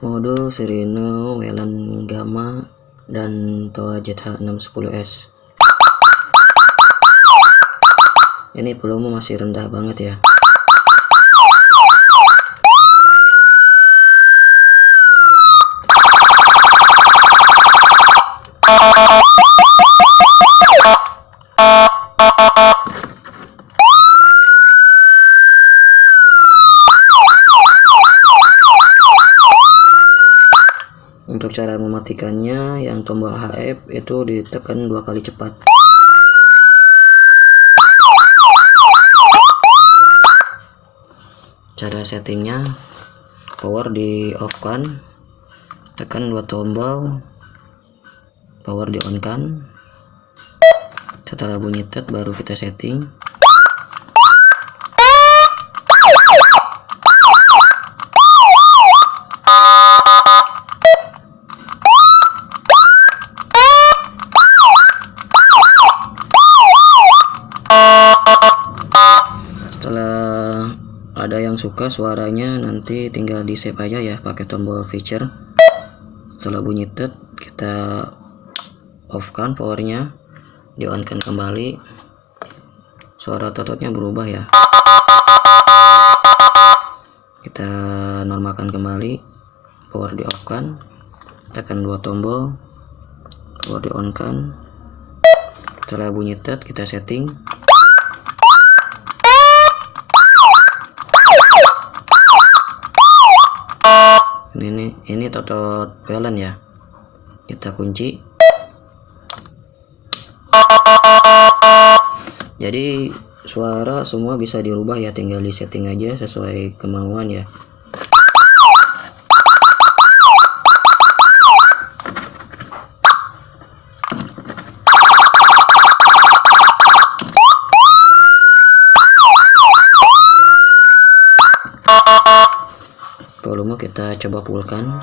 mode Sirene, Wayland Gamma, dan Toa ZH610S. Ini volume masih rendah banget ya. Untuk cara mematikannya, yang tombol HF itu ditekan 2 kali cepat. Cara settingnya, power di off kan, tekan 2 tombol, power di on kan. Setelah bunyi tet baru kita setting. Setelah ada yang suka suaranya, nanti tinggal di save aja ya pakai tombol feature. Setelah bunyi tet kita off kan powernya, di on kan kembali, suara tototnya berubah ya. Kita normalkan kembali, power di off kan, tekan 2 tombol, power di on kan. Setelah bunyi tet kita setting. Ini totot Wayland ya, kita kunci. Jadi suara semua bisa dirubah ya, tinggal di setting aja sesuai kemauan ya. Volume kita coba fullkan.